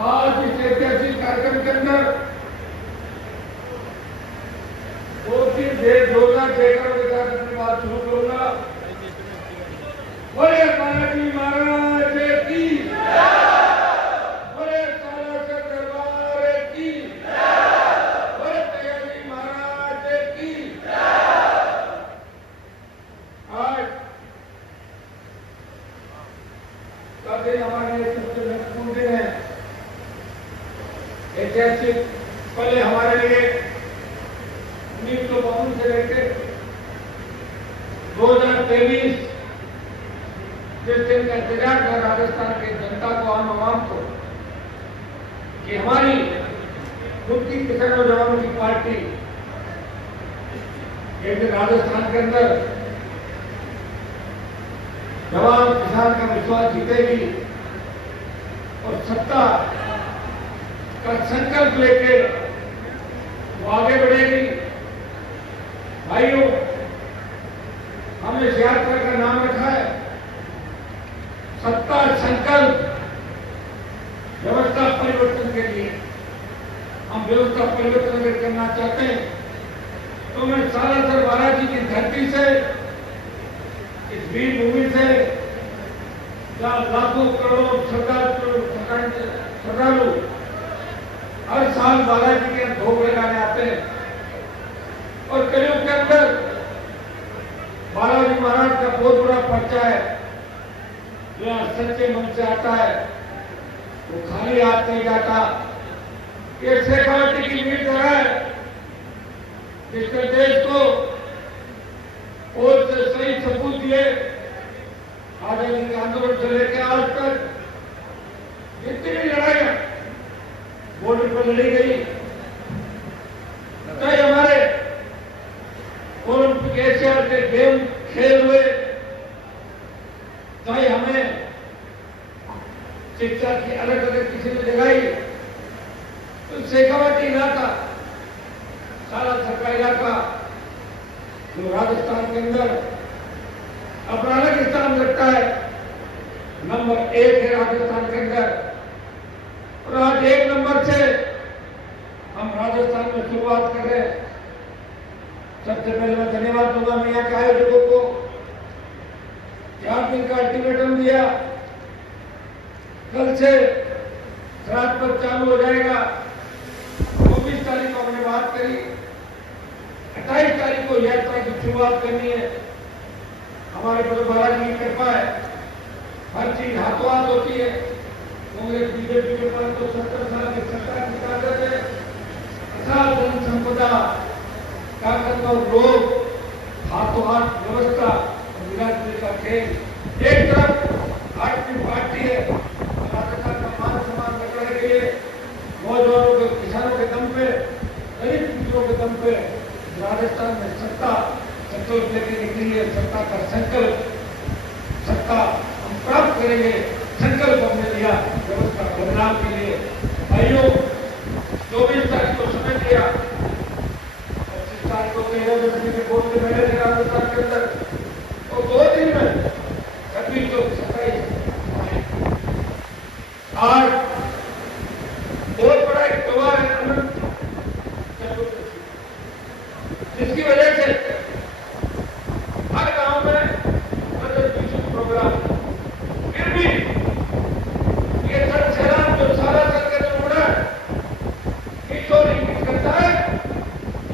आज इस ऐतिहासिक कार्यक्रम के अंदर 2-3 जोरदार जयकारों के साथ अपनी बात शुरू करूंगा। बोले बालाजी महाराज की, बोले सालासर दरबार की, बोले तैयारी महाराज की। आज का दिन हमारे सबसे महत्वपूर्ण दिन है, ऐतिहासिक पल हमारे लिए। 1952 से लेकर 2023 जिस दिन का इंतजार कर राजस्थान की जनता को, आम आवाम को, कि हमारी खुद की किसानों जवानों की पार्टी एक राजस्थान के अंदर जवान किसान का विश्वास जीतेगी और सत्ता का संकल्प लेके वो आगे बढ़ेगी। भाइयों, हमने इस यात्रा का नाम रखा है सत्ता संकल्प व्यवस्था परिवर्तन के लिए। हम व्यवस्था परिवर्तन अगर करना चाहते हैं तो मैं सालासर बालाजी की धरती से, इस वीर भूमि से, जहां लाखों करोड़ों श्रद्धालु हर साल बालाजी के भोग लगाने आते हैं और कलयुग के अंदर बालाजी महाराज का बहुत बड़ा पर्चा है। जो यहाँ सच्चे मन से आता है वो खाली हाथ नहीं जाता। ये शेखावती की मीट है जिसने देश को और से सही सबूत दिए। आजादी के आंदोलन से लेकर आज तक जितनी भी लड़ाइयां बॉर्डर पर लड़ी गई, कई हमारे ओलंपिक एशिया के गेम खेल हुए, चाहे हमें शिक्षा की अलग अलग किसी ने जगाई, तो शेखावती इलाका, सालासर का इलाका जो राजस्थान के अंदर अपना अलग स्थान रखता है, नंबर 1 है राजस्थान के अंदर। और आज 1 नंबर से हम राजस्थान में शुरुआत कर रहे हैं। सबसे पहले मैं धन्यवाद दूंगा मैं यहाँ के आयोजकों को। 4 दिन का अल्टीमेटम दिया, कल से श्राद्ध पर चालू हो जाएगा। 24 तारीख को हमने बात करी, 28 तारीख को यात्रा की शुरुआत करनी है। हमारे प्रभु बालाजी की कृपा है, हर चीज हाथों हाथ होती है। कांग्रेस बीजेपी के पास तो 70 साल की सत्ता की ताकत है, असाल धन संपदा, ताकत और लोग, हाथों हाथ व्यवस्था और विरासत का खेल। एक तरफ आज की पार्टी है राजस्थान का मान सम्मान रखने के लिए, नौजवानों के, किसानों के दम पे, गरीब पिछड़ों के दम पे राजस्थान में सत्ता संतोष लेके निकली है। सत्ता का संकल्प, सत्ता हम प्राप्त करेंगे, संकल्प हमने लिया व्यवस्था बदलाव के लिए। भाइयों, 24 तारीख को समय दिया, 25 तारीख को 13 के बोर्ड से मिले थे राजस्थान के अंदर, तो 2 दिन में 26 तो 27 आज बहुत बड़ा एक त्योहार है अनंत चतुर्दशी, जिसकी वजह से हर गांव में मतलब प्रोग्राम। फिर भी ये सर सैलाब जो सारा करके जो उड़ा है, किशोर इंगित करता है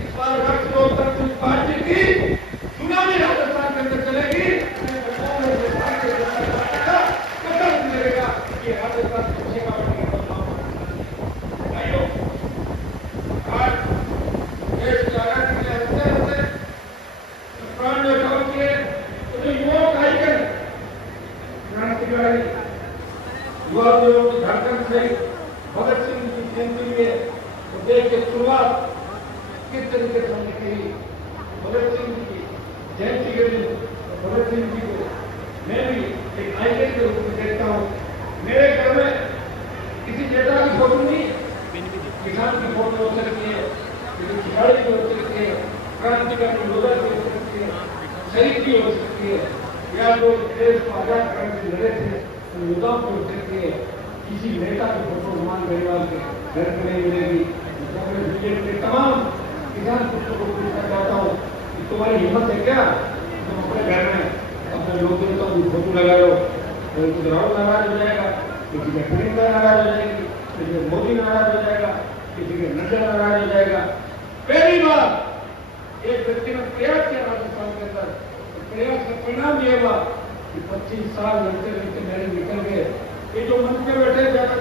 इस बार राष्ट्रीय लोकतांत्रिक पार्टी की चुनावी राजस्थान के अंदर चलेगी। पता लगेगा कि राजस्थान की शेखावती का बदलाव। भाइयों, आज देश की आजादी के लिए हंसते हंसते प्राण न्यौछावर किए तो जो युवाओं का आइकन क्रांतिकारी युवा लोगों की धड़कन से भगत सिंह की जयंती में तो देश की शुरुआत किस तरीके से हमने की। भगत सिंह की जयंती के दिन भगत सिंह जी को मैं भी एक आइकन के रूप में देखता हूँ। मेरे घर में किसी नेता की फोटो नहीं है, किसान की फोटो हो सकती है, किसी खिलाड़ी की हो सकती है, क्रांतिकारी योद्धा की हो सकती है, शहीद की हो सकती है, या जो देश को आजाद करने से लड़े थे उन योद्धाओं की हो सकती है। किसी नेता की फोटो हनुमान बेनीवाल के घर में नहीं मिलेगी। कांग्रेस बीजेपी के तमाम किसान पुस्तकों को पूछना चाहता हूँ कि तुम्हारी हिम्मत है क्या तुम अपने घर में अपने लोगों का फोटो लगा लो। कुछ राहुल नाराज हो जाएगा, किसी का प्रियंका नाराज हो जाएगी, किसी का मोदी नाराज हो जाएगा, किसी का नड्डा नाराज हो जाएगा। पहली बार एक व्यक्ति ने प्रयास किया राजस्थान के अंदर, प्रयास का परिणाम यह हुआ कि 25 साल लड़ते लड़ते मेरे निकल गए। ये जो मंच में बैठे ज्यादा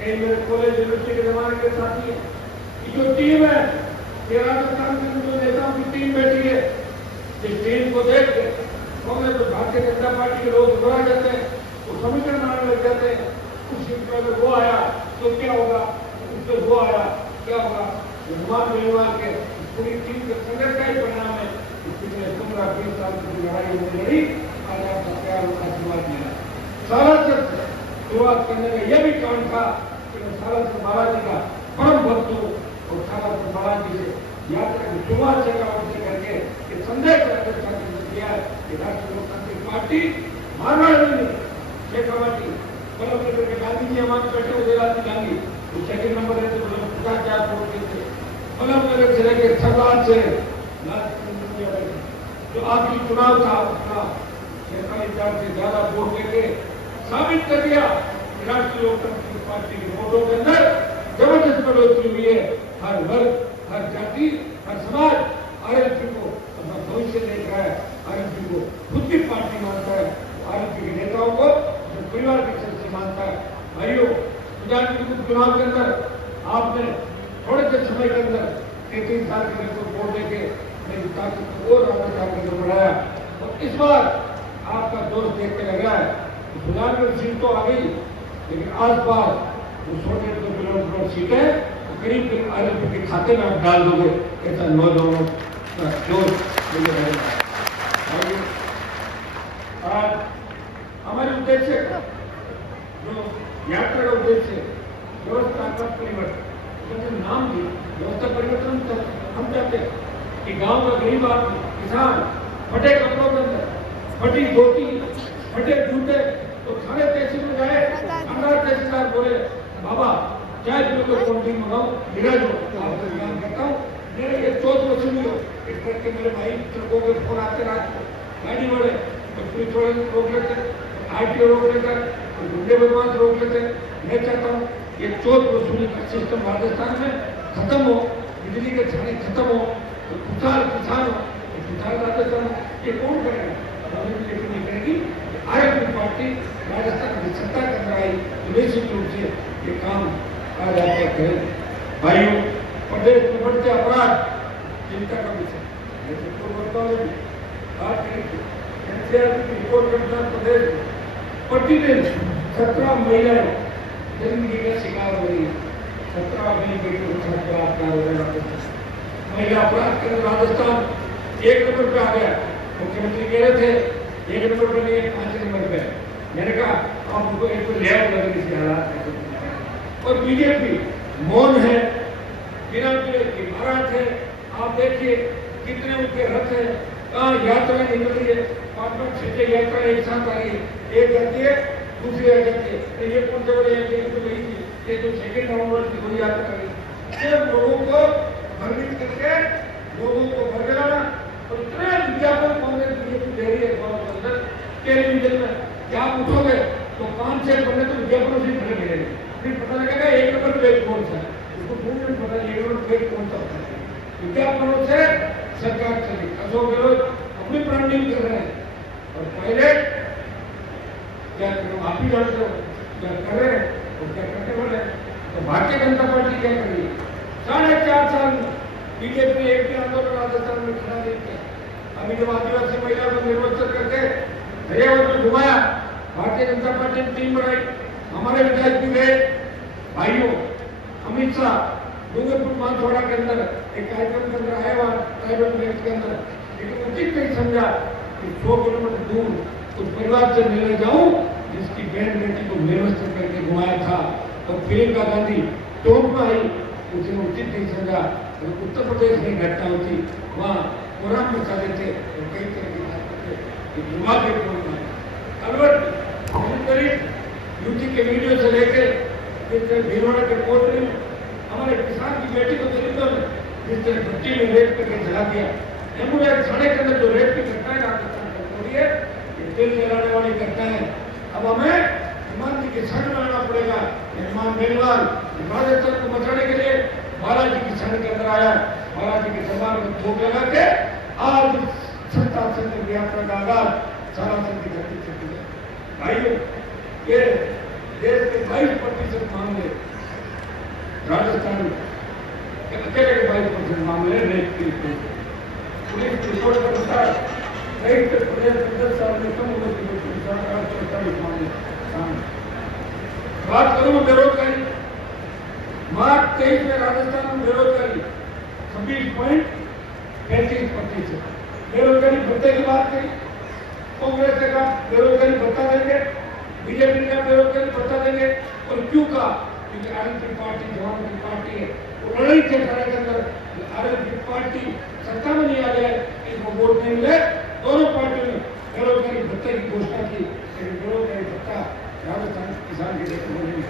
मेरे कॉलेज यूनिवर्सिटी के जमाने के साथी है, ये जो टीम है, ये राजस्थान के जो नेताओं की टीम बैठी है, इस टीम को देख के कांग्रेस तो भारतीय जनता पार्टी के लोग घबरा जाते हैं, वो समीकरण बनाने लग जाते हैं। कुछ दिन पहले वो आया तो क्या होगा, उससे वो आया क्या होगा। हनुमान बेनीवाल के पूरी टीम के संघर्ष का ही परिणाम है। पिछले 15-20 साल की लड़ाई होने लगी, आज आपका प्यार और आशीर्वाद मिला। सारा से शुरुआत करने का यह भी कारण था कि मैं सारा से बालाजी का परम भक्त हूँ और सारा से बालाजी से यात्रा की शुरुआत से करके ये संदेश किया कि राष्ट्रीय लोकतांत्रिक पार्टी मारवाड़ नहीं, शेखावाटी बल्लभ नगर के गांधी जी हमारे बैठे हुए राजीव गांधी वो सेकंड नंबर है तो 50 वोट देते। बल्लभ नगर जिले के सरदार से जो आखिरी चुनाव था उसका 46,000 से ज्यादा वोट लेके साबित कर दिया कि राष्ट्रीय लोकतांत्रिक पार्टी के वोटों के अंदर जबरदस्त बढ़ोतरी हुई है। हर वर्ग, हर जाति, हर समाज आरएलपी को अपना भविष्य देख रहा है, आरएलपी को खुद की पार्टी मानता है, आरएलपी के नेताओं को अपने परिवार के सदस्य मानता है। भाइयों, चुनाव के अंदर आपने थोड़े से समय के अंदर 33 साल के वोट देके मेरी ताकत को और राजस्थान के अंदर बढ़ाया और इस बार आपका दोस्त देख के लग रहा है सुधार में सीट तो आ गई, लेकिन आस पास वो 100 किलोमीटर सीटें करीब करीब आरएलपी के खाते में आप डाल दोगे, ऐसा नौजवानों का जोश मुझे रहेगा। आज हमारे उद्देश्य जो यात्रा का उद्देश्य व्यवस्था का परिवर्तन, नाम भी व्यवस्था परिवर्तन हम चाहते हैं कि गांव का गरीब आदमी किसान फटे कपड़ों के अंदर, फटी धोती, फटे जूते तो थाने तहसील में जाए, अंदर तहसीलदार बोले बाबा चाहे तुम्हें कोई कौन मंगाओ मेरा जो आपको ज्ञान करता हूँ, मेरे ये सोच वसूली हो। इस करके मेरे भाई ट्रकों के फोन आते रात को गाड़ी बढ़े तो पुलिस वाले रोक लेते, आरटीओ रोक लेकर, गुंडे बदमाश रोक लेते। मैं चाहता हूँ ये चोट वसूली का सिस्टम राजस्थान में खत्म हो, बिजली के थाने खत्म हो, तो खुशहाल किसान हो, खुशहाल राजस्थान ये कौन करेगा? बीजेपी नहीं करेगी। आरएलपी पार्टी राजस्थान की सत्ता के अंदर आई तो निश्चित रूप से ये काम आ जाता है। भाइयों, प्रदेश में बढ़ते अपराध चिंता का विषय रिपोर्ट के अनुसार प्रदेश में प्रतिदिन 17 महिलाएं जिंदगी का शिकार हो रही है। 17 अपनी बेटियों के साथ बलात्कार हो रहा है। महिला अपराध के राजस्थान 1 नंबर पे आ गया। मुख्यमंत्री कह रहे थे 1 नंबर पे नहीं 5 नंबर पे। मैंने कहा आप उनको एक तो ले आओ लगने से हालात है। और बीजेपी मौन है, बिना की महाराज है। आप देखिए कितने उनके रथ है, कहाँ यात्राएं निकल रही है, 5-5 6 यात्रा एक साथ आ रही है, एक जाती है दूसरी आ जाती है। तो ये कौन से बड़े ये जो 2 नवंबर की कोई यात्रा कर रही है, लोगों को भ्रमित करके लोगों को भरगलाना और इतने विज्ञापन कांग्रेस बीजेपी दे रही है टेलीविजन में कि आप उठोगे तो 5-6 बनने तो विज्ञापनों से भरे मिलेंगे, फिर पता लगेगा 1 नंबर पेज कौन सा है, उसको ढूंढ में पता 1 नंबर पेज कौन सा होता है। विज्ञापनों से सरकार चली। अशोक गहलोत अपनी ब्रांडिंग कर रहे हैं और पहले क्या आप ही जानते हो क्या कर रहे हैं और क्या करने वाले हैं। तो भारतीय जनता पार्टी क्या कर रही है? 4.5 साल बीजेपी ने एक भी आंदोलन राजस्थान में खड़ा नहीं किया। अभी जब आदिवासी महिला को निर्वाचित करके दरियावत में घुमाया, भारतीय जनता पार्टी ने टीम बनाई, हमारे विधायक भी गए। भाइयों, अमित शाह डूंगरपुर मानसवाड़ा के अंदर एक कार्यक्रम के अंदर आया हुआ ट्राइबल बेल्ट के अंदर, लेकिन उचित नहीं समझा कि 100 किलोमीटर दूर उस परिवार से मिलने जाऊं जिसकी बहन बेटी को निर्वाचित करके घुमाया था। और प्रियंका गांधी टोंक में आई, उसने उचित नहीं समझा। अगर उत्तर प्रदेश में घटना होती वहाँ कोराम मचा देते और कई तरह की बात करते। युवा के अलवर करीब यूटी के वीडियो से लेके भीलवाड़ा के कोर्ट में हमारे किसान की बेटी को दलितों ने जिस तरह भट्टी में रेत करके जला दिया, एम्बुलेंस थाने के अंदर जो रेत की घटनाएं राजस्थान में हो रही है, ये दिल जलाने वाली घटनाएं। अब हमें हनुमान जी के शरण में आना पड़ेगा। हनुमान बेलवाल राजस्थान को बचाने के लिए बालाजी की शरण के अंदर आया, बालाजी के दरबार में धूप लगा के आज सत्ता संघ की यात्रा का आगाज सारा संघ की धरती से किया। भाइयों, ये देश के 22% मामले राजस्थान के अकेले के 22% मामले रेप की पुलिस रिपोर्ट का अनुसार रेप के प्रदेश में 10 साल में कम उम्र की बच्चों के साथ 48 मामले सामने। बात करूं मैं बेरोजगारी, मार्च 23 में राजस्थान में बेरोजगारी 26.35%। बेरोजगारी भत्ते की बात करी, कांग्रेस ने कहा बेरोजगारी भत्ता देंगे, बीजेपी ने बेरोजगारी भत्ता देंगे। और क्यों कहा? क्योंकि आरएलपी पार्टी जवानों की पार्टी है, वो लड़ाई थे खड़े के अंदर आरएलपी पार्टी सत्ता में नहीं आ जाए, इनको वोट नहीं मिले। दोनों पार्टियों ने बेरोजगारी भत्ते की घोषणा की, लेकिन बेरोजगारी भत्ता राजस्थान किसान के देश में नहीं है।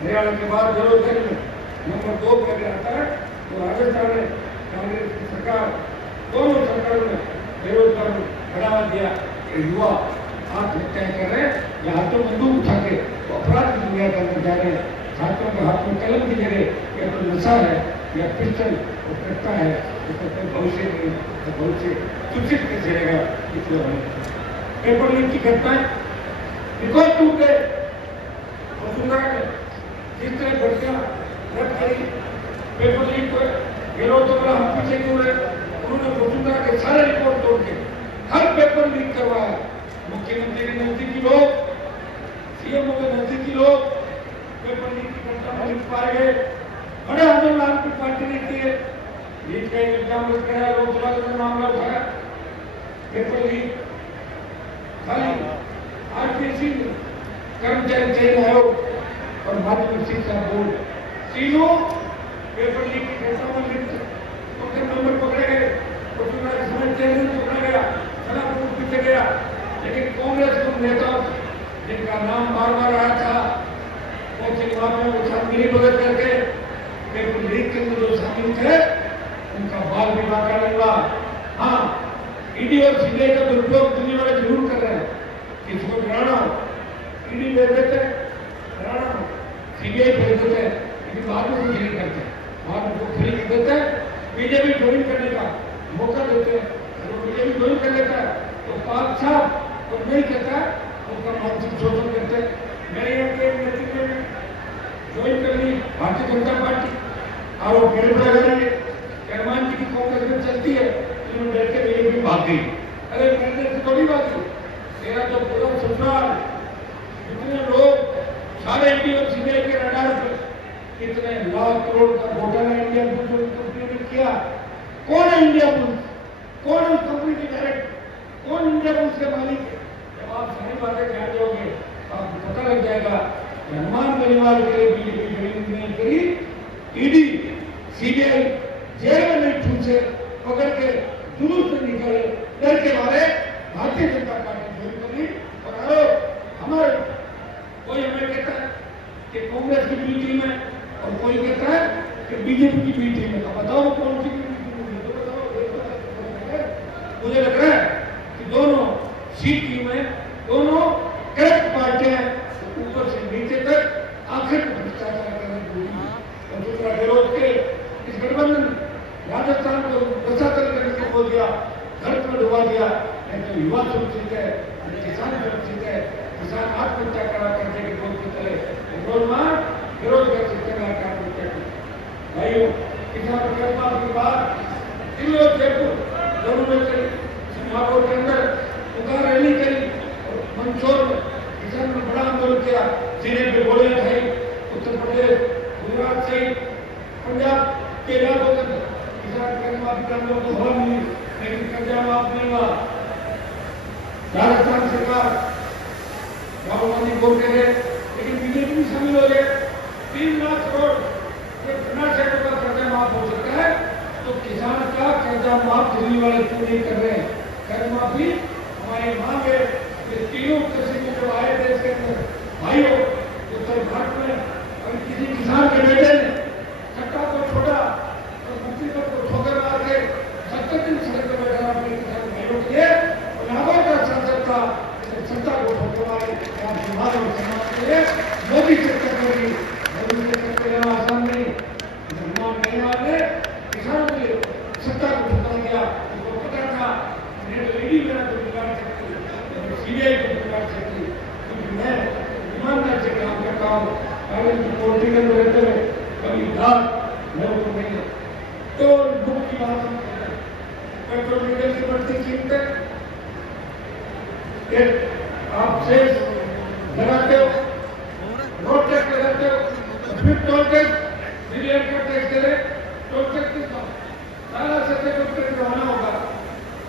हरियाणा के बाद बेरोजगारी में नंबर 2 पर आता है, तो राजस्थान में कांग्रेस की सरकार, दोनों सरकारों ने बेरोजगार को बढ़ावा दिया। युवा आत्महत्याएं कर रहे हैं या हाथों में बंदूक उठा के अपराध की दुनिया के अंदर जा रहे हैं। छात्रों के हाथ में कलम की जगह या तो नशा है या पिस्टल और कट्टा है, तो कहते हैं भविष्य नहीं, तो भविष्य सूचित कैसे रहेगा? इसलिए पेपर लीक की घटनाएं रिकॉर्ड टूट गए। वसुंधरा ने जिस तरह भर्तियां रद्द करी, पेपर लीक हुए, ये लोग तो बोला हम पीछे क्यों रहे? उन्होंने वसुंधरा के सारे रिकॉर्ड तोड़ के हर पेपर लीक करवाया। मुख्यमंत्री के नजदीकी लोग, सीएम के नजदीकी लोग पेपर लीक की घटना में लिख पाए गए। बड़े आंदोलन आपकी पार्टी ने किए, लीक का इल्जाम लगाया, लोकसभा के मामला उठाया, पेपर लीक खाली आरपीएससी, कर्मचारी चयन आयोग और माध्यमिक शिक्षा बोर्ड तीनों पेपर लीक की घटना में लिप्त, उनके नंबर पकड़े गए, वसुंधरा के समय चेयरमैन पकड़ा गया, सलाहपुर पीछे गया। लेकिन कांग्रेस के नेता जिनका नाम बार बार आया था, वो चुनाव में वो छानबीनी भगत करके पेपर लीक के अंदर जो शामिल थे, उनका बाल भी बांका लगा। हाँ, ईडी और सीबीआई का दुरुपयोग दिल्ली वाले जरूर कर रहे हैं, किसको डराना हो ईडी भेज देते, डराना हो सीबीआई भेज देते, लेकिन बाद में कुछ नहीं करते, बाद में कुछ फ्री कर देते हैं। बीजेपी ज्वाइन करने का मौका देते हैं, अगर बीजेपी ज्वाइन कर लेता है तो पाक साहब तो नहीं कहता है, उनका मानसिक शोषण करते हैं। मैंने यहाँ के नेतृत्व में ज्वाइन कर ली भारतीय जनता पार्टी, आरोप मेरे पर लगा रही है हनुमान जी की कांग्रेस में चलती है, इन्होंने डर के बीजेपी भाग गई। अरे मैंने से थोड़ी बात की, तेरा तो पूरा ससुराल, इतने लोग सारे ईडी और सीबीआई के रडार पर, कितने लाख करोड़ का घोटाला इंडिया बुल्स कंपनी ने किया। कौन है इंडिया बुल्स? कौन है उस कंपनी के डायरेक्टर? कौन इंडिया बुल्स के मालिक है? जब आप सारी बातें जान जाओगे तो आपको पता लग जाएगा कि हनुमान बेनीवाल के लिए बीजेपी ज्वाइन नहीं करी। ईडी सीबीआई जेल में नहीं ठूसे, पकड़ के जुलूस में निकाले, डर के मारे भारतीय जनता पार्टी ज्वाइन करी। और आरोप हमारे, कोई हमें कहता है कि कांग्रेस की बी टीम है और कोई कहता है कि बीजेपी की बी टीम है। अब बताओ कौन सी बी टीम है? तो बताओ। मुझे लग रहा है कि दोनों सी टीम है, दोनों करप्ट पार्टियां, ऊपर से नीचे तक आखिर भ्रष्टाचार करने की और दूसरा विरोध के इस गठबंधन राजस्थान को रसातल करने को बोल दिया, घर पर डुबा दिया। नहीं तो युवा सुरक्षित है, किसान सुरक्षित है, किसान आत्महत्या करा करने के बोल के चले, विरोध कर सकते हैं आत्महत्या की। भाइयों, किसान कर्मा के बाद दिल्ली और जयपुर दोनों में चली, सिंगापुर के अंदर पुकार रैली करी और मंदसौर में किसान ने बड़ा आंदोलन किया, सीने पे गोलियां खाई। उत्तर प्रदेश, गुजरात से पंजाब के इलाकों के अंदर किसान कर्मा के आंदोलन को हवा मिली, लेकिन कर्जा माफ नहीं हुआ। राजस्थान सरकार राहुल गांधी बोल के गए, लेकिन बीजेपी भी शामिल हो गए। 3 लाख करोड़ ये बिना शेयरों का कर्जा माफ हो सकता है, तो किसान का कर्जा माफ दिल्ली वाले क्यों नहीं कर रहे हैं? कर्ज माफी हमारी मांग है। ये तीनों कृषि में जो आए थे इसके अंदर भाइयों, उत्तर भारत में अगर किसी किसान के बेटे ने सट्टा को छोड़ा और मुसीबत को ठोकर मार के 70 दिन सड़क पर बैठा अपने किसान भाइयों के लिए और नागों का सांसद था सत्ता को ठोकर मारे समाज और समाज के लिए मोदी सरकार होगी। मोदी सरकार के लिए आसान नहीं। निर्माण मेहमान ने किसानों के लिए सत्ता को ठुकरा दिया। उनको पता था ईडी मेरा को बिगाड़ सकती, सीबीआई को बिगाड़ सकती, क्योंकि मैं ईमानदार से काम करता हूँ। पॉलिटिकल में रहते हुए कभी दाद लोगों को नहीं। तो दुख की बात हम कर रहे हैं। पेट्रोल डीजल की बढ़ती कीमतें, आप सेस लगाते हो, रोड टैक्स लगाते हो, फिर टोल टैक्स, मिलियन का टैक्स दे रहे, टोल टैक्स की सारा सत्य टोल टैक्स जमाना होगा।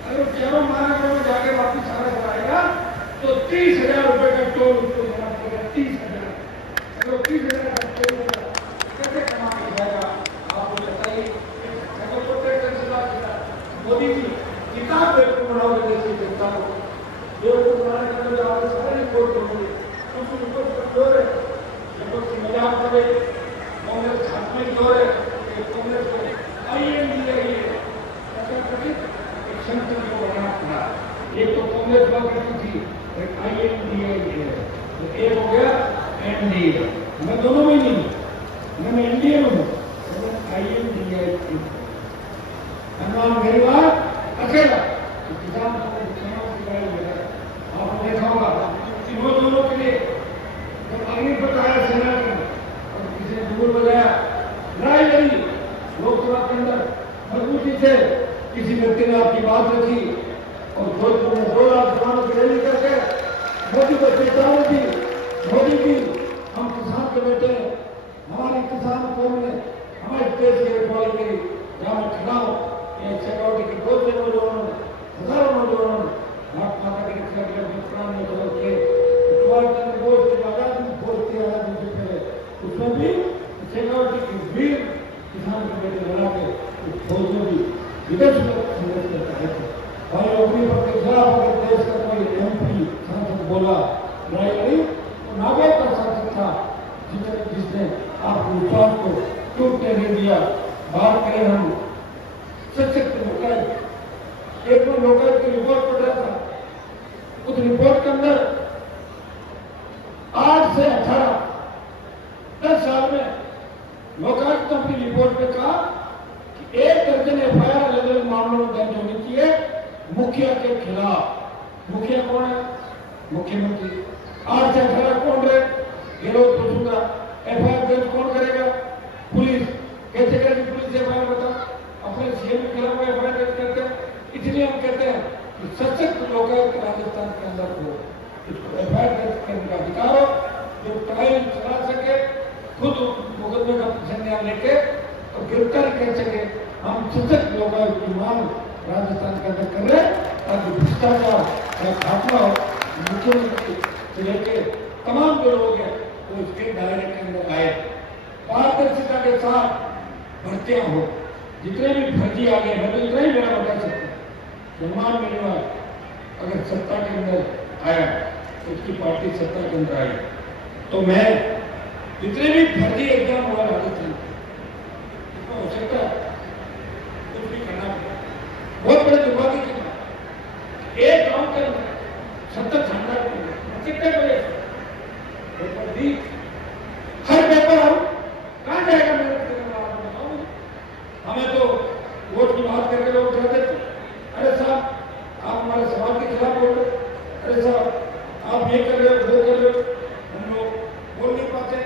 अगर चारों महानगरों में जाके वापिस सारा कराएगा तो 30,000 रुपए का टोल उसको जमा करेगा। 30,000, अगर 30,000 का टोल होगा कैसे कमा के जाएगा आप मुझे बताइए। मोदी जी किताब बेवकूफ बनाओगे देश की जनता को, बेवकूफ बनाने का तो आप सारे रिपोर्ट करोगे, क्योंकि रिपोर्ट कमजोर है। रिपोर्ट की मजाक करे, कांग्रेस खात्मे की ओर है, कांग्रेस को INDIA संगठन को बनाना था। एक तो कांग्रेस हुआ करती थी, एक INDIA है, तो एक हो गया NDA। मैं दोनों में नहीं, मैं NDA में हूँ, INDIA। हनुमान गरीबार अकेला किसान आपने देखा होगा कि वो दोनों के लिए जब अग्नि पर आया सेना के और किसी ने दूर बजाया, लड़ाई लड़ी लोकसभा के अंदर मजबूती से किसी व्यक्ति ने आपकी बात रखी और जोधपुर में 2 लाख जवानों की रैली करके मोदी को चेतावनी दी। मोदी जी हम किसान के बेटे हैं, हमारी किसान कौम ने हमारे देश की रखवाली करी, जहां मैं खड़ा हूं सिक्योरिटी के 2 से नौजवानों ने, हजारों नौजवानों ने भारत माता की रक्षा के लिए प्राण निकल के बोझ की आजादी से पहले उसमें भी सिक्योरिटी की वीर किसान के बेटे लड़ा के उस फौज में भी विदेश में संघर्ष करता है। और अपनी पर के खिलाफ अगर देश का कोई MP सांसद बोला लड़ाई लड़ी तो नागौर का सांसद था जिसने आपको विश्वास को टूटने नहीं दिया। बात करें हम सशक्त लोकायुक्त, एक बार लोकायुक्त की रिपोर्ट पढ़ रहा था, उस रिपोर्ट के अंदर 8 से 18 10 साल में लोकायुक्त ने अपनी रिपोर्ट में कहा कि 1 दर्जन FIR अलग अलग मामलों में दर्ज होनी चाहिए मुखिया के खिलाफ। मुखिया कौन है? मुख्यमंत्री। 8 से 18 कौन रहे? ये लोग पूछूंगा। FIR दर्ज कौन करेगा? पुलिस। कैसे करेगी पुलिस FIR? बताओ। अपने CM के खिलाफ FIR दर्ज करते हैं। इसलिए हम कहते हैं कि सशक्त लोकायुक्त राजस्थान के अंदर हो, इसको FIR दर्ज करने का अधिकार हो, जो ट्रायल चला सके, खुद मुकदमे का संज्ञान लेके और गिरफ्तारी कर सके। हम सशक्त लोकायुक्त की मांग राजस्थान के अंदर कर रहे हैं ताकि भ्रष्टाचार का खात्मा हो। मुख्यमंत्री से लेके तमाम जो लोग हैं वो इसके दायरे के अंदर आए, पारदर्शिता के साथ भर्तियां हो। जितने भी फर्जी आ गए, मैं तो इतना ही मेरा बता सकता हूँ, सम्मान मिलवा अगर सत्ता के अंदर आया तो उसकी पार्टी सत्ता के अंदर आई तो मैं जितने भी फर्जी एग्जाम हुआ राजस्थान हो सकता है कुछ भी करना पड़ा। बहुत बड़े दुर्भाग्य की बात, एक गांव के अंदर 70 शानदार कितने बड़े पेपर दी, हर पेपर हम कहां जाएगा मेरे बताओ। हमें तो वोट की बात करके लोग कहते थे, अरे साहब आप हमारे समाज के खिलाफ बोल रहे, अरे साहब आप ये कर रहे हो वो कर रहे हो। हम लोग बोल नहीं पाते,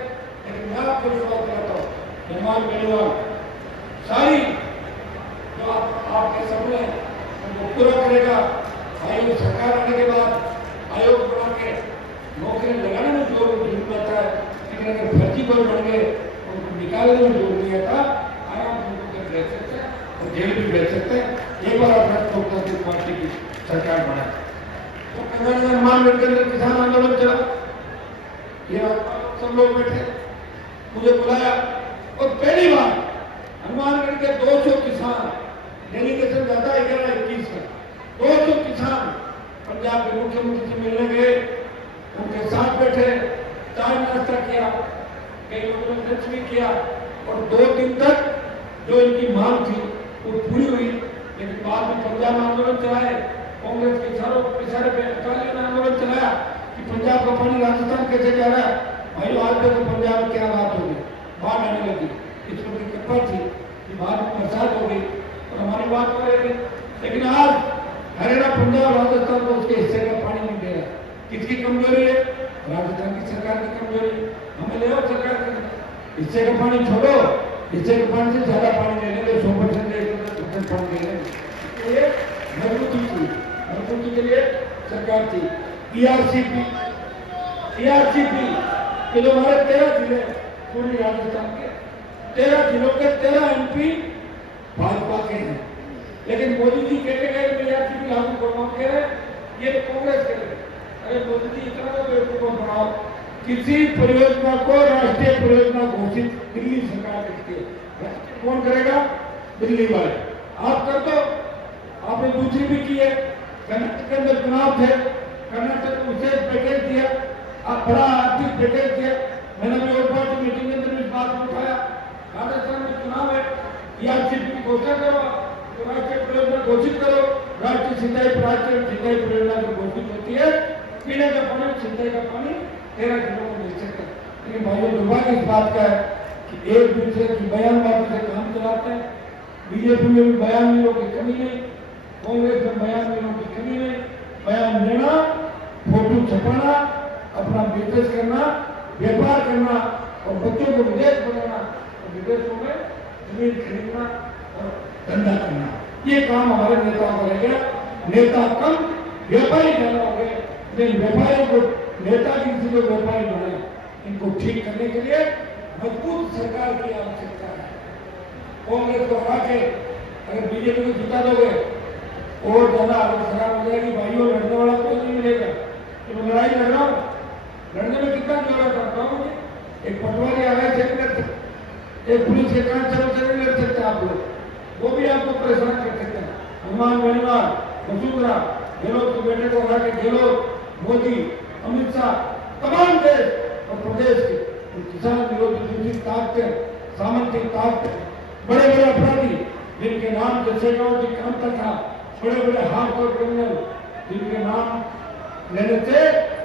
लेकिन मैं आपको बात करता हूँ, मेहमान मेहमान सारी जो आपके सपने उनको पूरा करेगा। आयोग सरकार आने के बाद आयोग बना के नौकरी लगाने में जोर आता है, लेकिन अगर फर्जी पर बन गए उनको निकालने में जोर नहीं आता। आराम से उनको रह सकते हैं और जेल भी भेज सकते हैं। एक बार अपना लोकतांत्रिक पार्टी की सरकार बनाए तो हनुमानगढ़ के अंदर किसान आंदोलन चला, ये सब लोग बैठे, मुझे बुलाया और पहली बार हनुमानगढ़ के 200 किसान डेलीगेशन जाता है 11-21 का, 200 किसान पंजाब के मुख्यमंत्री से मिलने गए, उनके साथ बैठे, चाय नाश्ता किया, कई लोगों ने लंच भी किया और 2 दिन तक जो इनकी मांग थी वो पूरी हुई। लेकिन बाद में पंजाब आंदोलन चलाए, कांग्रेस के इशारे पे अकालियों ने आंदोलन चलाया कि पंजाब का पानी राजस्थान कैसे जा रहा है। भाई आज तक पंजाब में क्या बात होगी, बाढ़ आने लगी, इस पर की कृपा थी कि बाद में बरसात हो गई और हमारी बात हो रही। लेकिन आज हरियाणा, पंजाब, राजस्थान को उसके हिस्से का पानी नहीं दे रहा। किसकी कमजोरी है? राजस्थान की सरकार की कमजोरी। हमें ले आओ सरकार के हिस्से का पानी छोड़ो, हिस्से के पानी से ज्यादा पानी ले लेंगे, 100% ले लेंगे, 100% पानी ले लेंगे। ये मजबूती थी, मजबूती के लिए सरकार थी। ईआरसीपी के जो हमारे 13 जिले पूरे राजस्थान के 13 जिलों के 13 एमपी भाजपा के हैं। लेकिन मोदी जी कहते गए ईआरसीपी लागू करवाओ कह रहे, ये तो कांग्रेस कह रहे। अरे मोदी जी इतना तो बेवकूफ बनाओ, किसी परियोजना को राष्ट्रीय परियोजना घोषित दिल्ली सरकार करती है, कौन करेगा? दिल्ली वाले। आप कर दो। आपने दूसरी भी की है, कर्नाटक के अंदर चुनाव थे, कर्नाटक को विशेष पैकेज दिया, आप बड़ा आर्थिक पैकेज दिया। मैंने भी और पार्टी मीटिंग के अंदर इस बात को उठाया। राजस्थान में चुनाव है, ईआरसीपी की घोषणा करो, तो राष्ट्रीय परियोजना घोषित करो। राष्ट्रीय सिंचाई परियोजना जो घोषित होती है, पीने का पानी, सिंचाई का पानी 13 जिलों को मिल सकता है। लेकिन भाइयों दुर्भाग्य इस बात का है कि एक दूसरे की बयानबाजी से काम चलाते हैं। बीजेपी में भी बयानियों की कमी नहीं, कांग्रेस में बयानियों की कमी नहीं। बयान देना, फोटो छपाना, अपना बिजनेस करना, व्यापार करना और बच्चों को विदेश बनाना और विदेशों में जमीन खरीदना और धंधा करना, ये काम हमारे नेताओं का रह गया। नेता कम, व्यापारी ज्यादा हो गए। लेकिन व्यापारी को नेतागिरी से व्यापारी बनाए, इनको ठीक करने के लिए मजबूत सरकार की आवश्यकता है। कांग्रेस को हरा के अगर बीजेपी को जिता दोगे और ज्यादा हालत खराब हो जाएगी। भाइयों लड़ने वाला कोई नहीं मिलेगा। तो मैं लड़ाई लड़ रहा हूँ, लड़ने में कितना जोर करता हूँ। एक पटवारी आ गए थे, एक पुलिस के कांस्टेबल से नहीं लड़ सकते आप लोग, वो भी आपको परेशान कर सकते हैं। हनुमान बेनीवाल, वसुंधरा, गहलोत के बेटे को हरा के गहलोत, मोदी, अमित शाह, तमाम देश और प्रदेश के किसान विरोधी दूसरी ताकतें, सामंती ताकतें, बड़े बड़े अपराधी जिनके नाम जैसेगांव की कांता था, बड़े बड़े हार्डकोर क्रिमिनल जिनके नाम लेने से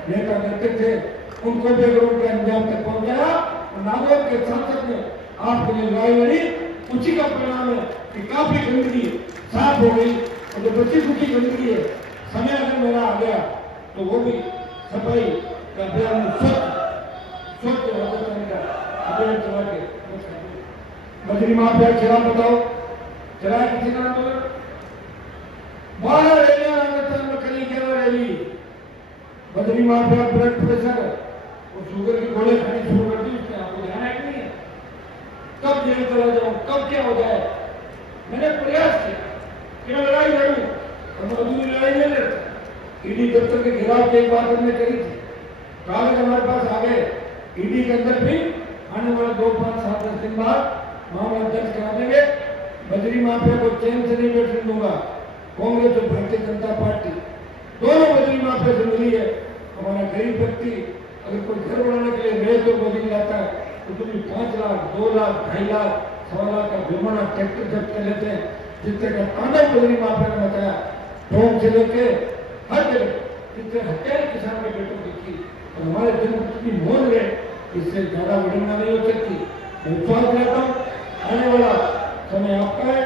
नेता करते थे, उनको भी अगर उनके अंजाम तक पहुंचाया और नागौर के सांसद ने आपके लिए लड़ाई लड़ी, उसी का परिणाम है कि काफी गंदगी साफ हो गई। और जो बची खुची गंदगी है, समय अगर मेरा आ गया तो वो भी सफाई का अभियान स्वच्छ राजस्थान का अभियान चला के बद्री माफिया के खिलाफ बताओ चलाया किसी ने आंदोलन। 12 रैलियां राजस्थान में करी, 11 rally. Badri mafia blood pressure और शुगर की गोली खानी शुरू कर दी उसने। आपको ध्यान है कि नहीं? कब जेल चला जाऊं, कब क्या हो जाए। मैंने प्रयास किया कि मैं लड़ाई लड़ूं और मैं अभी लड़ाई नहीं लड़ता। ईडी दफ्तर के खिलाफ एक बात हमने करी थी, कागज हमारे पास आ गए। ईडी के अंदर भी आने वाले 2, 5, 7, 10 दिन बाद मामला दर्ज करा देंगे। बद्री माफिया को चैन से नहीं बैठने दूंगा। कांग्रेस और भारतीय जनता पार्टी दोनों बद्री माफिया से मिली है। हमारा गरीब व्यक्ति अगर कोई घर बनाने के लिए रेत और बद्री जाता है तो तुम्हें 5 लाख, 2 लाख, 2.5 लाख, 1.25 लाख का जुर्माना ट्रैक्टर जब्त कर लेते हैं, जिससे का तांडव बद्री माफिया ने बताया। टोंक से लेके हर जगह जिससे हत्याएं किसानों के बेटों की की और हमारे जन की मोल है, इससे ज्यादा विडंबना नहीं हो सकती। मैं विश्वास दिलाता हूँ आने वाला समय आपका है।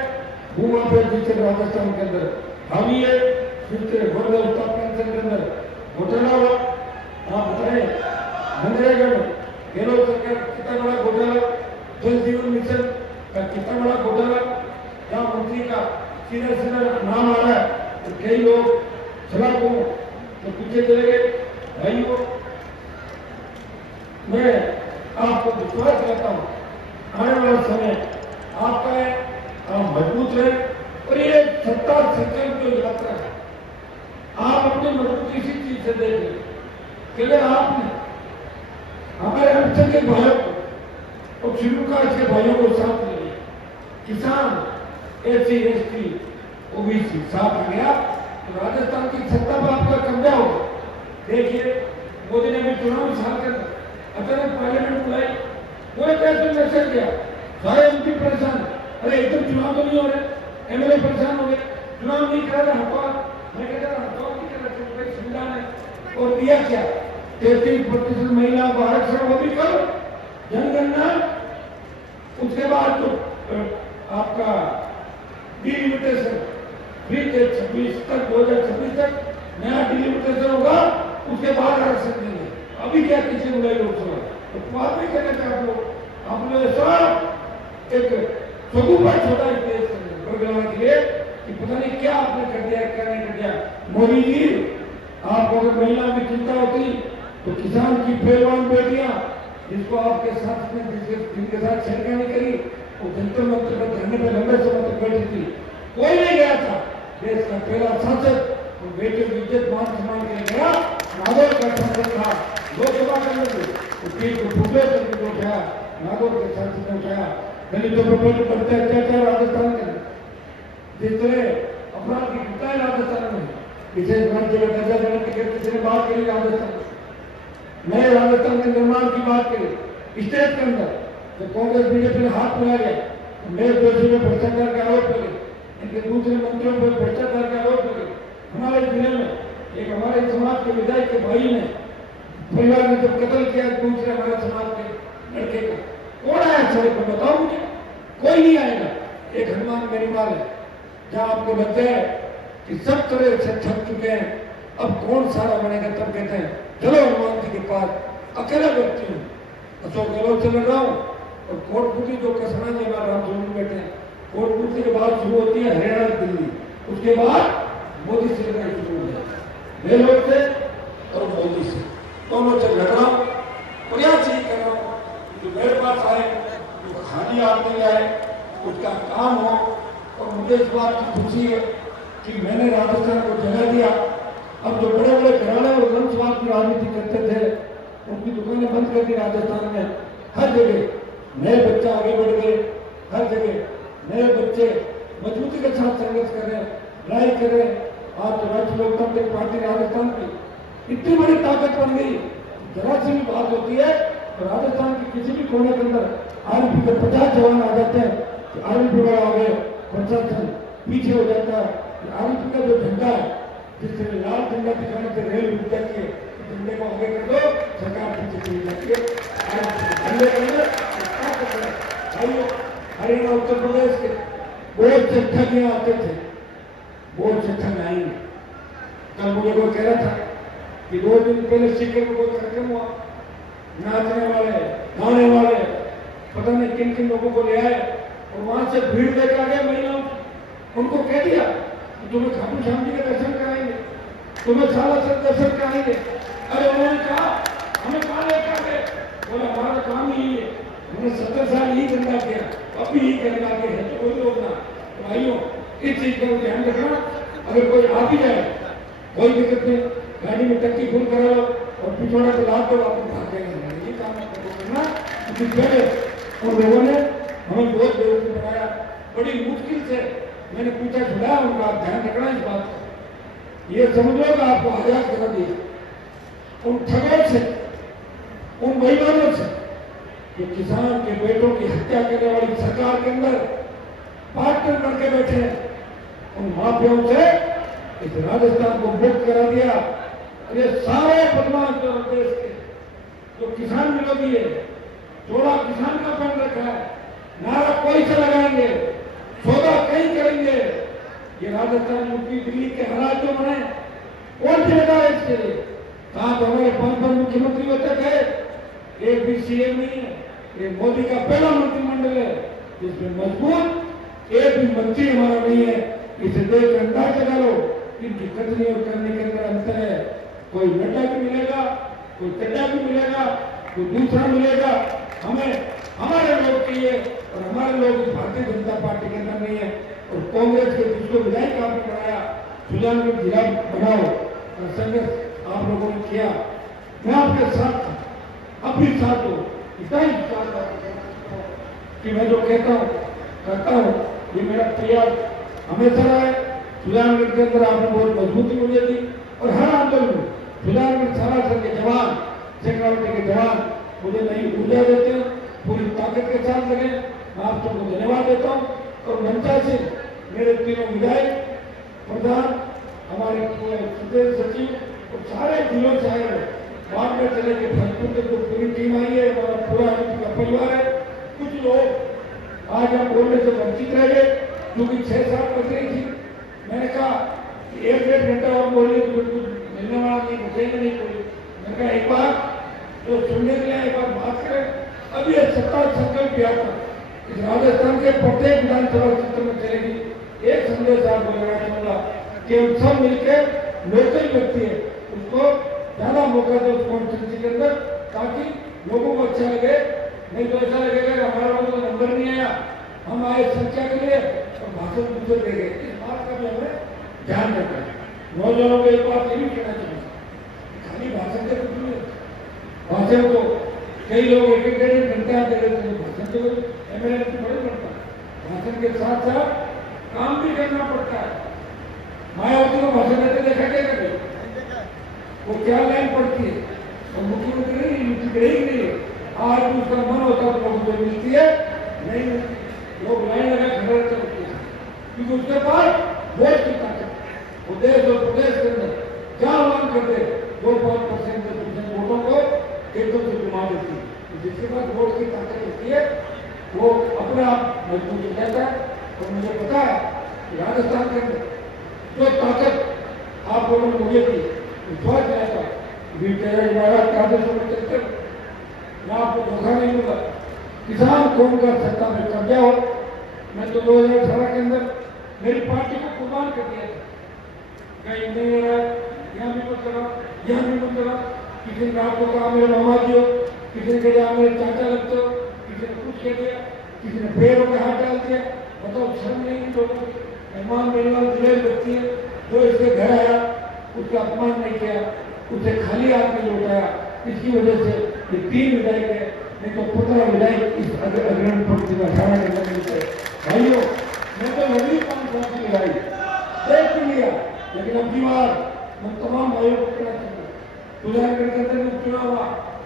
भूमाफिया जिससे राजस्थान के अंदर हावी है, जिससे गोल्डन स्टॉक पेंशन के अंदर घोटाला हुआ, आप बताएं मनरेगा में गहलोत सरकार कितना बड़ा घोटाला, जल जीवन मिशन का कितना बड़ा घोटाला, जहाँ मंत्री का सीधा सीधा नाम आ रहा है तो कई लोग सलाखों तो पीछे चले गए। भाइयों मैं आपको विश्वास करता हूँ आने वाला समय आपका है, आप मजबूत रहे। और ये सत्ता संकल्प जो यात्रा है, आप अपनी मजबूती इसी चीज से देखें कि अगर आपने हमारे अल्पसंख्यक भाइयों को और शेड्यूल कास्ट के भाइयों को साथ ले लिया, किसान, SC, ST, OBC साथ आ गया तो राजस्थान की सत्ता पर आपका कब्जा होगा। देखिए मोदी ने भी चुनावी साल के अंदर अचानक पार्लियामेंट बुलाई, वो कैसे मैसेज दिया, सारे एमपी परेशान, अरे एकदम चुनाव तो नहीं हो रहे, एमएलए परेशान हो गए, चुनाव नहीं करा रहा हटवा, मैं कहता रहा हटवा नहीं कर रहा, कोई संविधान है। और दिया क्या, 33% महिला आरक्षण वो भी करो, जनगणना, उसके बाद तो आपका डिलिमिटेशन फ्री के 26 तक 2026 तक नया डिलिमिटेशन होगा, उसके बाद आरक्षण देंगे। अभी क्या किसी को नहीं लोकसभा तो बात नहीं करना चाहते हो, आपने सब एक सगुफा छोटा देश बनाने के लिए कि पता नहीं क्या आपने कर दिया, क्या नहीं कर दिया। मोदी जी, आपको अगर महिला की चिंता होती तो किसान की पहलवान बेटियां जिसको आपके साथ जिनके साथ छेड़खानी करी, वो जंतर मंत्र पर धरने पर लंबे समय तक बैठी थी, कोई नहीं गया था। देश का पहला सांसद और बेटियों की इज्जत मान सम्मान के लिए गया, नागौर का सांसद था, लोकसभा के अंदर को फुटबॉल करके उठाया, नागौर के सांसद ने उठाया। दलितों पर बढ़ते अत्याचार राजस्थान के जिस तरह अपराध की घटना है राजस्थान में, विशेष राज्य में दर्जा देने की किसी ने बात करी, राजस्थान नए राजस्थान के निर्माण की बात करी, स्टेट के अंदर तो कांग्रेस बीजेपी ने हाथ मिला गया, मेरे जोशी में भ्रष्टाचार का आरोप लगे, इनके दूसरे मंत्रियों पर भ्रष्टाचार का आरोप लगे। हमारे जिले में एक हमारे समाज के विधायक के भाई ने परिवार ने जब कत्ल किया दूसरे हमारे समाज के लड़के का, कौन आया सड़क पर बताओ मुझे, कोई नहीं आएगा। एक हनुमान मेरीमाल है जहां आपको लगता है कि सब तरह से थक चुके हैं, अब कौन सारा बनेगा, तब कहते हैं चलो हनुमान जी के पास, अकेला व्यक्ति हूँ, अशोक गहलोत से लड़ रहा हूँ। और कोटपुतली जो कसना जी हमारे राम जोन में बैठे हैं, कोटपुतली के बाद शुरू होती है हरियाणा दिल्ली, उसके बाद मोदी से लड़ाई शुरू हो जाए, गहलोत से और मोदी से, दोनों से लड़ रहा हूँ। प्रयास ही कर रहा हूँ जो मेरे पास आए, जो खाली आते आए, उसका काम हो। और मुझे इस बात की खुशी है कि मैंने राजस्थान को जगह दिया। अब जो बड़े बड़े घराने और वंशवाद की राजनीति करते थे, उनकी दुकानें बंद कर दी राजस्थान में। हर जगह नए बच्चे आगे बढ़ गए, हर जगह नए बच्चे मजबूती के साथ संघर्ष कर रहे हैं, लड़ाई कर रहे हैं। आज तो राष्ट्रीय लोकतांत्रिक पार्टी राजस्थान की इतनी बड़ी ताकत बन गई, जरा सी भी बात होती है तो राजस्थान के किसी भी कोने के अंदर आरएलपी के 50 जवान आ जाते हैं कि आरएलपी वाला आ गए, प्रशासन पीछे हो जाता है। आरएलपी का जो झंडा है, जिससे लाल झंडा दिखाने से रेल रुक जाती है, झंडे को आगे कर दो, सरकार पीछे चली जाती है। झंडे के अंदर हरियाणा उत्तर प्रदेश के बहुत से ठगियां आते थे, बहुत से ठग आएंगे। कल मुझे कोई कह रहा था कि 2 दिन पहले सीकर में कोई कार्यक्रम हुआ, नाचने वाले गाने वाले पता नहीं किन किन लोगों को ले आए और वहां से भीड़ लेकर आ गए महिलाओं, उनको कह दिया कि तुम्हें खाटू श्याम जी के दर्शन कराएंगे, तुम्हें सालासर दर्शन कराएंगे। अरे उन्होंने कहा हमें कहाँ लेकर गए, बोला हमारा काम ही है, हमने 70 साल ही धंधा किया, अभी ही करना आगे है तो कोई लोग ना। तो भाइयों, इस चीज का ध्यान रखना, अगर कोई आ भी जाए कोई दिक्कत नहीं, गाड़ी में टक्की फुल करा लो और पिछोड़ा को लाद दो, आपको भाग जाएंगे। ये काम करना, क्योंकि पहले उन लोगों ने हमें बहुत बेवकूफ बनाया, बड़ी मुश्किल से मैंने पूछा छुड़ाया उनका, ध्यान रखना इस बात का। ये समझ लो कि आपको आजाद करा दिया उन ठगों से, उन बेईमानों से, जो किसान के बेटों की हत्या करने वाली सरकार के अंदर पार्टनर करके बैठे हैं, उन माफियाओं से इस राजस्थान को मुक्त करा दिया। ये सारे बदमाश जो देश के जो किसान विरोधी है, थोड़ा किसान का पहन रखा है, नारा कोई से लगाएंगे, सौदा कहीं करेंगे। ये राजस्थान, यूपी, दिल्ली के हर राज्यों में कौन जिम्मेदार है इसके लिए? कहा तो हमारे 5 मुख्यमंत्री होते थे, एक भी सीएम नहीं है। ये मोदी का पहला मंत्रिमंडल है जिसमें मजबूत एक भी मंत्री हमारा नहीं है। इसे देख अंदाज लगा लो इनकी कथनी और करने के अंदर अंतर है। कोई नड्डा भी मिलेगा, कोई चड्डा भी मिलेगा, कोई दूसरा मिलेगा, हमें हमारे लोग चाहिए और हमारे लोग भारतीय जनता पार्टी के अंदर नहीं है। और कांग्रेस के जिसको विधायक आपने बनाया, सुजानगढ़ जिला बनाओ और संघर्ष आप लोगों ने किया, मैं आपके साथ था, अब भी साथ हो। इतना ही कि मैं जो कहता हूँ करता हूँ, ये मेरा प्रयास हमेशा रहा है। सुजानगढ़ के अंदर आपने बहुत मजबूती मुझे दी और हर आंदोलन में सुजानगढ़ सालासर के जवान, सेक्रेटरी के जवान मुझे नई ऊर्जा देते हैं, पूरी ताकत के साथ लगे। मैं आप सबको धन्यवाद देता हूँ और मनता से मेरे तीनों विधायक, प्रधान, हमारे प्रदेश सचिव और सारे जिलों से आए हैं। बाद में चले के भरतपुर के जो पूरी टीम आई है, हमारा पूरा का परिवार है। कुछ लोग आज हम बोलने से वंचित रह गए क्योंकि 6-7 बज रही थी। मैंने कहा 1-1.5 घंटा और बोलिए तो बिल्कुल मिलने वाला नहीं, रुकेंगे नहीं कोई। मैंने कहा एक बार जो सुनने के लिए एक बार बात करें। अब ये सत्ता संकल्प यात्रा इस राजस्थान के प्रत्येक विधानसभा क्षेत्र में चलेगी। एक संदेश आपको लगाना चाहूंगा कि हम सब मिलकर लोकल व्यक्ति है उसको ज्यादा मौका दे उस कॉन्स्टिट्यूंसी के अंदर, ताकि लोगों को अच्छा लगे। नहीं तो ऐसा लगेगा कि हमारा तो नंबर नहीं आया, हम आए संख्या के लिए और भाषण दूसरे दे गए। इस बात का भी हमें ध्यान रखना है। नौजवानों को एक बात ये भी कहना चाहिए, खाली भाषण के कुछ नहीं। भाषण तो कई लोग 1-1.5 घंटा दे देते हैं, भाषण तो एमएलए की बड़ी पड़ता है। भाषण के साथ साथ काम भी करना पड़ता है। मायावती को भाषण देते देखा क्या करें, वो क्या लाइन पड़ती है और मुख्यमंत्री नहीं है। आज उसका मन होता तो लोगों को मिलती है, नहीं मिलती, लोग लाइन लगा खड़े रहते हैं क्योंकि उसके पास वोट की ताकत, वो देश और प्रदेश के अंदर क्या मांग करते 2-5% वोटों को एकदम से घुमा देती है। जिसके पास वोट की ताकत होती है वो अपने आप मजबूत हो जाता है। और मुझे पता है कि राजस्थान के अंदर जो ताकत आप लोगों ने मुझे दी, विश्वास जाता चलते मैं आपको धोखा नहीं दूंगा। किसान कौन का सत्ता में कब्जा हो, मैं तो 2018 के अंदर मेरी पार्टी को कुर्बान कर दिया था। कहीं नहीं हो रहा है, यहाँ भी मत करा, यहाँ भी मत करा। किसी ने आपको कहा मेरे मामा जी हो, किसी ने कहा मेरे चाचा लगते हो, किसी ने कुछ कह दिया, किसी ने पैरों में हाथ डाल दिया। बताओ शर्म नहीं लोगों को? मेहमान मेरे वाले जुड़े व्यक्ति है जो इसके घर आया, उसका अपमान नहीं किया, उसे खाली हाथ में लौटाया। इसकी वजह से ये 3 विधायक है, नहीं तो 15 विधायक इस अग्रहण पंक्ति में अखाड़ा के अंदर मिलते हैं। भाइयों, मैं तो लगी 5 साल की लड़ाई देख लिया, लेकिन अब की बार मैं तमाम भाइयों को कहना चाहूँगा, सुजानगढ़ के अंदर उपचुनाव हुआ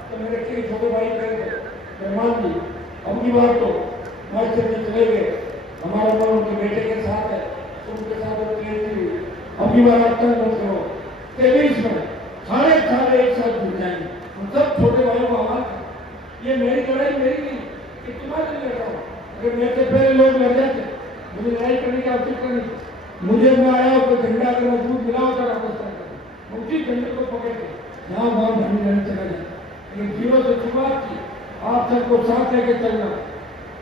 तो मेरे कई छोटे भाई कहे थे मेहमान जी अब की बार तो मास्टर में चले गए, हमारा मन उनके बेटे के साथ है, उनके साथ अब की बार आपका मत करो। 23 में सारे एक साथ जुड़ जाएंगे, हम सब छोटे भाइयों को आवाज। ये मेरी लड़ाई मेरी नहीं, ये तुम्हारे लिए लड़ रहा हूँ। अगर मेरे से पहले लोग लड़ जाते, मुझे लड़ाई करने की आवश्यकता नहीं। मुझे में आया तो झंडा अगर मजबूत मिला होता राजस्थान का, उसी झंडे को पकड़ के यहाँ वहाँ भाई लड़ने चला जाए। लेकिन जीरो से शुरुआत की, आप सबको साथ लेके चलना,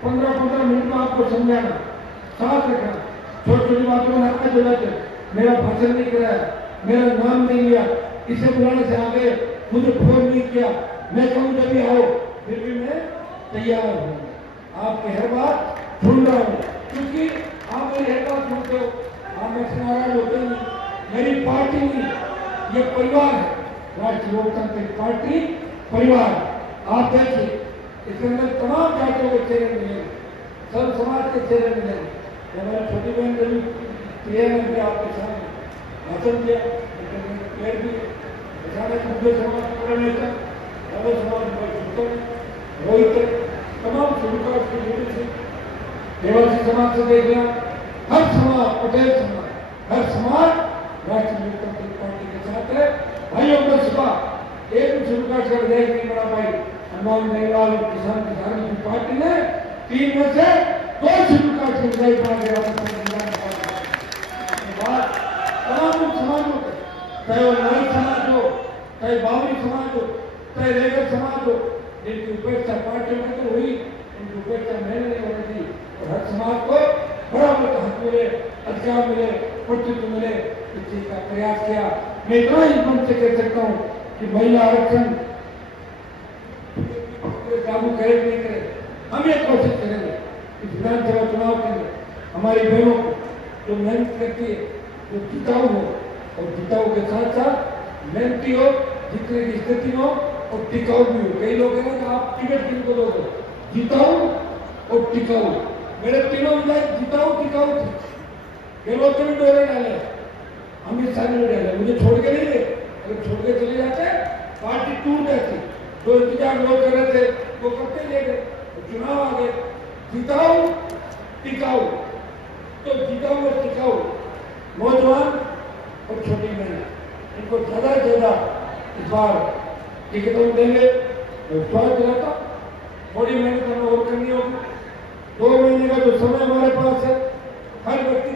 15-15 मिनट में आपको समझाना, साथ रखना, छोटी छोटी बातों में आपका जुड़ाते। मेरा भाषण नहीं कराया, मेरा नाम नहीं लिया, इसे बुलाने से आगे मुझे फोन नहीं किया, मैं कहूँ जब भी आओ, फिर भी मैं तैयार हूँ। आपकी हर बात सुन रहा हूँ, क्योंकि आप मेरी हर बात सुनते हो, आप मैं से नाराज होते नहीं। मेरी पार्टी नहीं, ये परिवार है, राष्ट्रीय लोकतांत्रिक पार्टी परिवार। आप देखिए इसके अंदर तमाम जातियों के चेहरे मिलेंगे, सब समाज के चेहरे मिलेंगे। हमारी छोटी बहन जब प्रिय ने आपके सामने भाषण दिया, मुझे समाज पूरा नेता, समाज रोहित, तमाम सुविधाओं की लीडरशिप, देवासी समाज से देख लिया, हर समाज, पटेल समाज, हर समाज राष्ट्रीय लोकतांत्रिक पार्टी के साथ है। भाइयों को सुबह एक सुविधा का विधेयक नहीं बना पाई, हनुमान देवलाल किसान की पार्टी ने 3 में से 2 सुविधा के विधेयक बना दिया। तमाम समाजों को, चाहे वो नाई समाज हो, चाहे बावरी समाज हो, चाहे रेगल समाज हो, जिनकी उपेक्षा पार्टियों में तो हुई, उनकी उपेक्षा मैंने नहीं होनी थी। और हर समाज को बराबर का हक मिले, अधिकार मिले, प्रतित्व मिले, इस चीज का प्रयास किया। मैं इतना ही मंच से कह सकता हूँ कि महिला आरक्षण काबू करे नहीं करे, हम ये कोशिश करेंगे इस विधानसभा चुनाव के अंदर हमारी बहनों को जो मेहनत करती है, जो जिताऊ हो, और जिताऊ के साथ साथ मेहनती हो, जितने की स्थिति हो और टिकाऊ भी हो। कई लोग हैं ना, आप टिकट किनको दोगे, जिताऊ और टिकाऊ। मेरे तीनों विधायक जिताऊ टिकाऊ थे, गहलोत ने डोरे डाले, अमित शाह ने डाले, मुझे छोड़ के नहीं गए। अगर छोड़ के चले जाते पार्टी टूट जाती। जो इंतजार लोग कर रहे थे वो करते ले गए, तो चुनाव आ गए। जिताऊ टिकाऊ, तो जिताऊ और टिकाऊ नौजवान और छोटी महिला, इनको ज्यादा से ज्यादा इस बार टिकट देंगे। मैं स्वागत दिलाता, थोड़ी मेहनत हमें और करनी होगी। 2 महीने का जो समय हमारे पास है, हर व्यक्ति